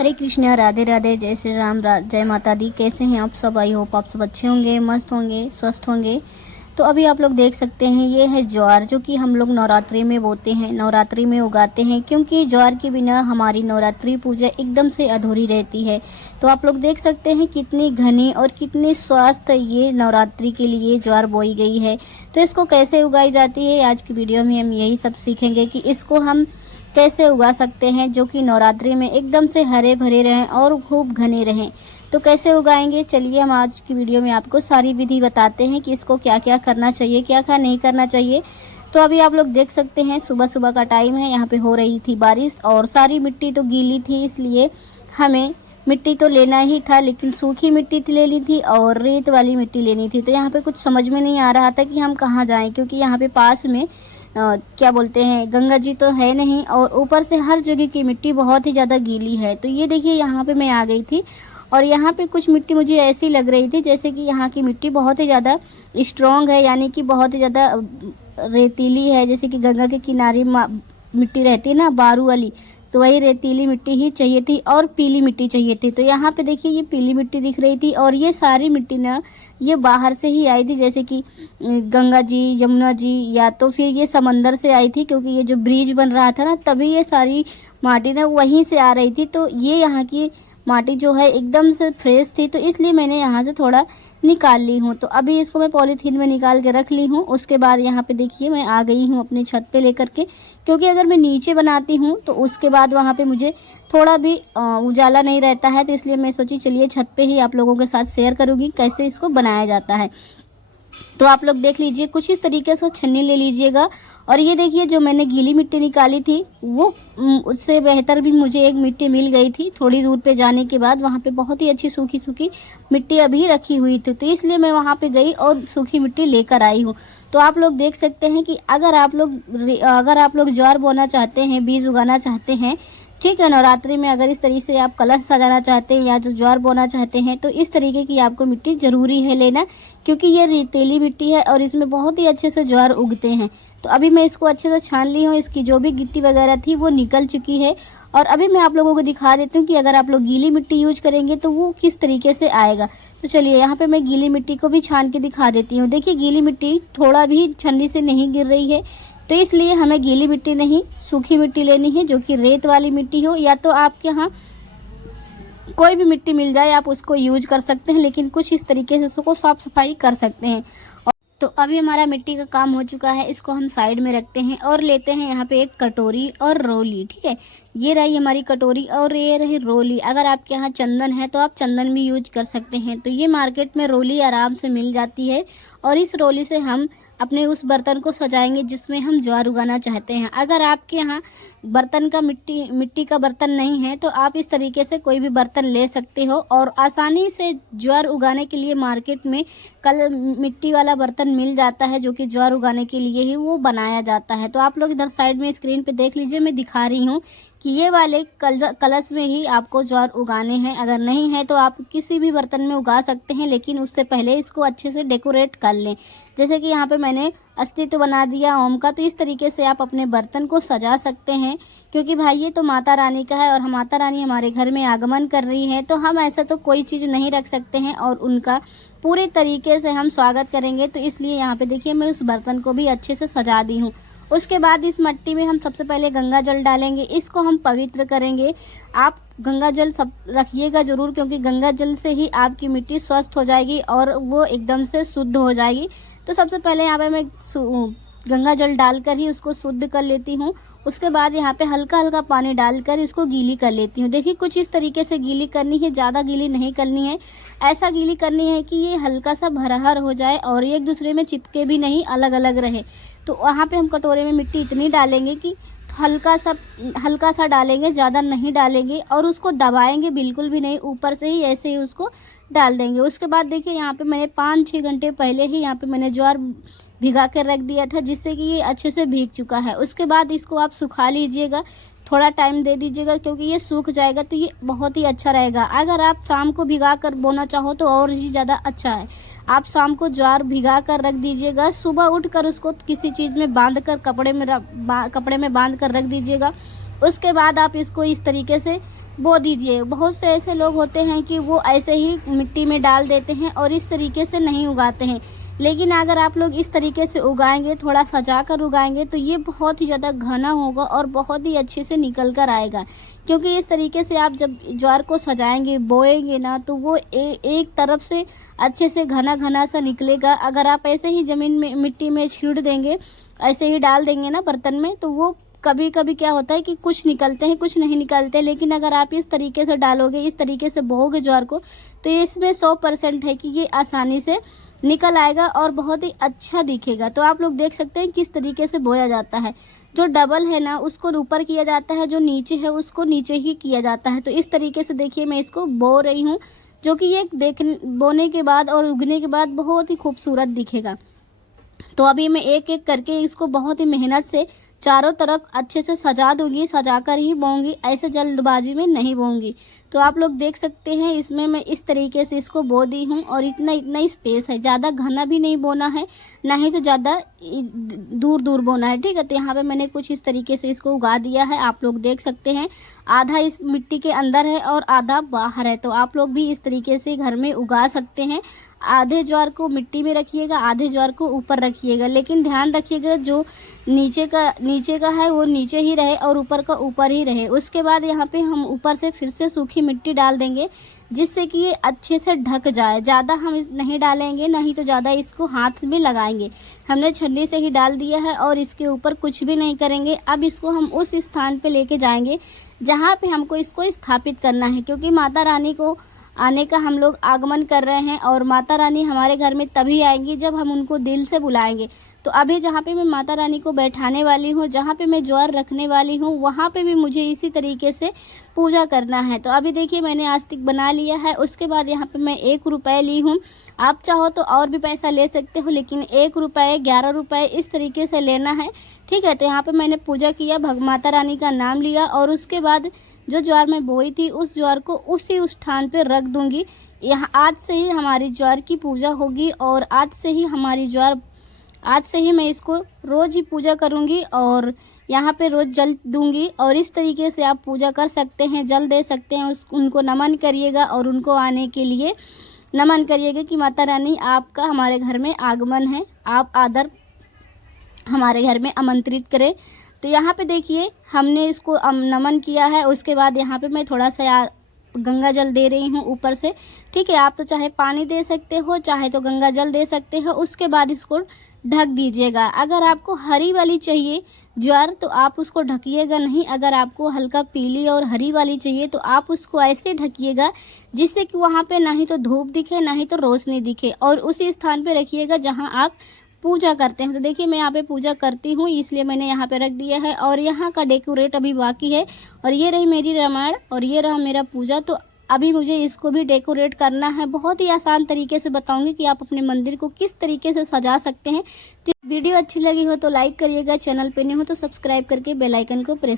हरे कृष्णा, राधे राधे, जय श्री राम, जय माता दी। कैसे हैं आप सब? आई होप आप सब अच्छे होंगे, मस्त होंगे, स्वस्थ होंगे। तो अभी आप लोग देख सकते हैं ये है ज्वार, जो कि हम लोग नवरात्रि में बोते हैं, नवरात्रि में उगाते हैं, क्योंकि ज्वार के बिना हमारी नवरात्रि पूजा एकदम से अधूरी रहती है। तो आप लोग देख सकते हैं कितनी घनी और कितनी स्वास्थ्य ये नवरात्रि के लिए ज्वार बोई गई है। तो इसको कैसे उगाई जाती है, आज की वीडियो में हम यही सब सीखेंगे कि इसको हम कैसे उगा सकते हैं, जो कि नवरात्रि में एकदम से हरे भरे रहें और खूब घने रहें। तो कैसे उगाएंगे, चलिए हम आज की वीडियो में आपको सारी विधि बताते हैं कि इसको क्या क्या करना चाहिए, क्या क्या नहीं करना चाहिए। तो अभी आप लोग देख सकते हैं सुबह सुबह का टाइम है, यहाँ पे हो रही थी बारिश और सारी मिट्टी तो गीली थी, इसलिए हमें मिट्टी तो लेना ही था, लेकिन सूखी मिट्टी लेनी थी और रेत वाली मिट्टी लेनी थी। तो यहाँ पे कुछ समझ में नहीं आ रहा था कि हम कहाँ जाएं, क्योंकि यहाँ पे पास में क्या बोलते हैं, गंगा जी तो है नहीं और ऊपर से हर जगह की मिट्टी बहुत ही ज़्यादा गीली है। तो ये देखिए यहाँ पे मैं आ गई थी और यहाँ पे कुछ मिट्टी मुझे ऐसी लग रही थी जैसे कि यहाँ की मिट्टी बहुत ही ज़्यादा स्ट्रॉन्ग है, यानी कि बहुत ही ज़्यादा रेतीली है, जैसे कि गंगा के किनारे मिट्टी रहती है ना, बारू वाली, तो वही रेतीली मिट्टी ही चाहिए थी और पीली मिट्टी चाहिए थी। तो यहाँ पे देखिए ये पीली मिट्टी दिख रही थी और ये सारी मिट्टी ना ये बाहर से ही आई थी, जैसे कि गंगा जी, यमुना जी, या तो फिर ये समंदर से आई थी, क्योंकि ये जो ब्रिज बन रहा था ना तभी ये सारी माटी ना वहीं से आ रही थी। तो ये यहाँ की माटी जो है एकदम से फ्रेश थी, तो इसलिए मैंने यहाँ से थोड़ा निकाल ली हूँ। तो अभी इसको मैं पॉलीथीन में निकाल के रख ली हूँ। उसके बाद यहाँ पे देखिए मैं आ गई हूँ अपनी छत पे लेकर के, क्योंकि अगर मैं नीचे बनाती हूँ तो उसके बाद वहाँ पे मुझे थोड़ा भी उजाला नहीं रहता है, तो इसलिए मैं सोची चलिए छत पे ही आप लोगों के साथ शेयर करूँगी कैसे इसको बनाया जाता है। तो आप लोग देख लीजिए, कुछ इस तरीके से छन्नी ले लीजिएगा और ये देखिए जो मैंने गीली मिट्टी निकाली थी वो उससे बेहतर भी मुझे एक मिट्टी मिल गई थी। थोड़ी दूर पे जाने के बाद वहाँ पे बहुत ही अच्छी सूखी सूखी मिट्टी अभी रखी हुई थी, तो इसलिए मैं वहाँ पे गई और सूखी मिट्टी लेकर आई हूँ। तो आप लोग देख सकते हैं कि अगर आप लोग ज्वार बोना चाहते हैं, बीज उगाना चाहते हैं, ठीक है, नवरात्रि में अगर इस तरीके से आप कलश सजाना चाहते हैं या जो ज्वार बोना चाहते हैं, तो इस तरीके की आपको मिट्टी ज़रूरी है लेना, क्योंकि ये रेतीली मिट्टी है और इसमें बहुत ही अच्छे से ज्वार उगते हैं। तो अभी मैं इसको अच्छे से छान ली हूँ, इसकी जो भी गिट्टी वगैरह थी वो निकल चुकी है। और अभी मैं आप लोगों को दिखा देती हूँ कि अगर आप लोग गीली मिट्टी यूज करेंगे तो वो किस तरीके से आएगा। तो चलिए यहाँ पे मैं गीली मिट्टी को भी छान के दिखा देती हूँ। देखिए गीली मिट्टी थोड़ा भी छन्नी से नहीं गिर रही है, तो इसलिए हमें गीली मिट्टी नहीं सूखी मिट्टी लेनी है, जो कि रेत वाली मिट्टी हो, या तो आपके यहाँ कोई भी मिट्टी मिल जाए आप उसको यूज कर सकते हैं, लेकिन कुछ इस तरीके से उसको साफ सफाई कर सकते हैं। तो अभी हमारा मिट्टी का काम हो चुका है, इसको हम साइड में रखते हैं और लेते हैं यहाँ पे एक कटोरी और रोली। ठीक है, ये रही हमारी कटोरी और ये रही रोली। अगर आपके यहाँ चंदन है तो आप चंदन भी यूज कर सकते हैं। तो ये मार्केट में रोली आराम से मिल जाती है और इस रोली से हम अपने उस बर्तन को सजाएंगे जिसमें हम ज्वार उगाना चाहते हैं। अगर आपके यहाँ बर्तन का मिट्टी का बर्तन नहीं है तो आप इस तरीके से कोई भी बर्तन ले सकते हो और आसानी से ज्वार उगाने के लिए मार्केट में मिट्टी वाला बर्तन मिल जाता है, जो कि ज्वार उगाने के लिए ही वो बनाया जाता है। तो आप लोग इधर साइड में स्क्रीन पे देख लीजिए, मैं दिखा रही हूँ कि ये वाले कलश में ही आपको ज्वार उगाने हैं। अगर नहीं है तो आप किसी भी बर्तन में उगा सकते हैं, लेकिन उससे पहले इसको अच्छे से डेकोरेट कर लें। जैसे कि यहाँ पे मैंने अस्तित्व बना दिया ओम का, तो इस तरीके से आप अपने बर्तन को सजा सकते हैं, क्योंकि भाई ये तो माता रानी का है और माता रानी हमारे घर में आगमन कर रही है, तो हम ऐसा तो कोई चीज़ नहीं रख सकते हैं और उनका पूरे तरीके से हम स्वागत करेंगे। तो इसलिए यहाँ पे देखिए मैं उस बर्तन को भी अच्छे से सजा दी हूँ। उसके बाद इस मिट्टी में हम सबसे पहले गंगा जल डालेंगे, इसको हम पवित्र करेंगे। आप गंगा जल सब रखिएगा ज़रूर, क्योंकि गंगा जल से ही आपकी मिट्टी स्वस्थ हो जाएगी और वो एकदम से शुद्ध हो जाएगी। तो सबसे पहले यहाँ पे मैं गंगा जल डालकर ही उसको शुद्ध कर लेती हूँ। उसके बाद यहाँ पे हल्का हल्का पानी डालकर इसको गीली कर लेती हूँ। देखिए कुछ इस तरीके से गीली करनी है, ज़्यादा गीली नहीं करनी है, ऐसा गीली करनी है कि ये हल्का सा भरहर हो जाए और एक दूसरे में चिपके भी नहीं, अलग अलग रहे। तो वहाँ पे हम कटोरे में मिट्टी इतनी डालेंगे कि हल्का सा डालेंगे, ज़्यादा नहीं डालेंगे और उसको दबाएंगे बिल्कुल भी नहीं, ऊपर से ही ऐसे ही उसको डाल देंगे। उसके बाद देखिए यहाँ पे मैंने 5-6 घंटे पहले ही यहाँ पे मैंने ज्वार भिगा कर रख दिया था, जिससे कि ये अच्छे से भीग चुका है। उसके बाद इसको आप सुखा लीजिएगा, थोड़ा टाइम दे दीजिएगा, क्योंकि ये सूख जाएगा तो ये बहुत ही अच्छा रहेगा। अगर आप शाम को भिगा कर बोना चाहो तो और ही ज़्यादा अच्छा है। आप शाम को ज्वार भिगा कर रख दीजिएगा, सुबह उठकर उसको किसी चीज़ में बांध कर कपड़े में बांध कर रख दीजिएगा। उसके बाद आप इसको इस तरीके से बो दीजिए। बहुत से ऐसे लोग होते हैं कि वो ऐसे ही मिट्टी में डाल देते हैं और इस तरीके से नहीं उगाते हैं, लेकिन अगर आप लोग इस तरीके से उगाएंगे, थोड़ा सजा कर उगाएंगे, तो ये बहुत ही ज़्यादा घना होगा और बहुत ही अच्छे से निकल कर आएगा। क्योंकि इस तरीके से आप जब ज्वार को सजाएंगे, बोएंगे ना, तो वो एक तरफ से अच्छे से घना घना सा निकलेगा। अगर आप ऐसे ही ज़मीन में मिट्टी में छीड़ देंगे, ऐसे ही डाल देंगे ना बर्तन में, तो वो कभी कभी क्या होता है कि कुछ निकलते हैं, कुछ नहीं निकलते। लेकिन अगर आप इस तरीके से डालोगे, इस तरीके से बोओगे ज्वार को, तो इसमें 100% है कि ये आसानी से निकल आएगा और बहुत ही अच्छा दिखेगा। तो आप लोग देख सकते हैं किस तरीके से बोया जाता है। जो डबल है ना, उसको ऊपर किया जाता है, जो नीचे है उसको नीचे ही किया जाता है। तो इस तरीके से देखिए मैं इसको बो रही हूँ, जो कि ये बोने के बाद और उगने के बाद बहुत ही खूबसूरत दिखेगा। तो अभी मैं एक एक करके इसको बहुत ही मेहनत से चारों तरफ अच्छे से सजा दूंगी, सजा कर ही बोऊंगी, ऐसे जल्दबाजी में नहीं बोऊंगी। तो आप लोग देख सकते हैं इसमें मैं इस तरीके से इसको बो दी हूँ और इतना इतना स्पेस है, ज़्यादा घना भी नहीं बोना है, ना ही तो ज़्यादा दूर दूर बोना है। ठीक है, तो यहाँ पे मैंने कुछ इस तरीके से इसको उगा दिया है। आप लोग देख सकते हैं आधा इस मिट्टी के अंदर है और आधा बाहर है। तो आप लोग भी इस तरीके से घर में उगा सकते हैं। आधे ज्वार को मिट्टी में रखिएगा, आधे ज्वार को ऊपर रखिएगा, लेकिन ध्यान रखिएगा जो नीचे का है वो नीचे ही रहे और ऊपर का ऊपर ही रहे। उसके बाद यहाँ पे हम ऊपर से फिर से सूखी मिट्टी डाल देंगे, जिससे कि ये अच्छे से ढक जाए। ज़्यादा हम नहीं डालेंगे, नहीं तो ज़्यादा इसको हाथ में लगाएंगे। हमने छन्नी से ही डाल दिया है और इसके ऊपर कुछ भी नहीं करेंगे। अब इसको हम उस स्थान पे लेके जाएंगे जहाँ पे हमको इसको स्थापित करना है, क्योंकि माता रानी को आने का हम लोग आगमन कर रहे हैं और माता रानी हमारे घर में तभी आएंगी जब हम उनको दिल से बुलाएंगे। तो अभी जहाँ पे मैं माता रानी को बैठाने वाली हूँ, जहाँ पे मैं ज्वार रखने वाली हूँ, वहाँ पे भी मुझे इसी तरीके से पूजा करना है। तो अभी देखिए मैंने आस्तिक बना लिया है। उसके बाद यहाँ पे मैं 1 रुपये ली हूँ। आप चाहो तो और भी पैसा ले सकते हो, लेकिन 1 रुपये 11 रुपये इस तरीके से लेना है। ठीक है, तो यहाँ पर मैंने पूजा किया, माता रानी का नाम लिया और उसके बाद जो ज्वार मैं बोई थी उस ज्वार को उसी उस स्थान पे रख दूंगी। यहाँ आज से ही हमारी ज्वार की पूजा होगी और आज से ही मैं इसको रोज़ ही पूजा करूँगी और यहाँ पे रोज़ जल दूंगी। और इस तरीके से आप पूजा कर सकते हैं, जल दे सकते हैं, उनको नमन करिएगा और उनको आने के लिए नमन करिएगा कि माता रानी आपका हमारे घर में आगमन है, आप आदर हमारे घर में आमंत्रित करें। तो यहाँ पे देखिए हमने इसको नमन किया है। उसके बाद यहाँ पे मैं थोड़ा सा गंगा जल दे रही हूँ ऊपर से। ठीक है, आप तो चाहे पानी दे सकते हो, चाहे तो गंगा जल दे सकते हो। उसके बाद इसको ढक दीजिएगा। अगर आपको हरी वाली चाहिए ज्वार तो आप उसको ढकिएगा नहीं, अगर आपको हल्का पीली और हरी वाली चाहिए तो आप उसको ऐसे ढकिएगा जिससे कि वहाँ पे ना ही तो धूप दिखे ना ही तो रोशनी दिखे, और उसी स्थान पे रखिएगा जहाँ आप पूजा करते हैं। तो देखिए मैं यहाँ पे पूजा करती हूँ इसलिए मैंने यहाँ पे रख दिया है और यहाँ का डेकोरेट अभी बाकी है। और ये रही मेरी रामायण और ये रहा मेरा पूजा। तो अभी मुझे इसको भी डेकोरेट करना है। बहुत ही आसान तरीके से बताऊंगी कि आप अपने मंदिर को किस तरीके से सजा सकते हैं। तो वीडियो अच्छी लगी हो तो लाइक करिएगा, चैनल पे नहीं हो तो सब्सक्राइब करके बेल आइकन को प्रेस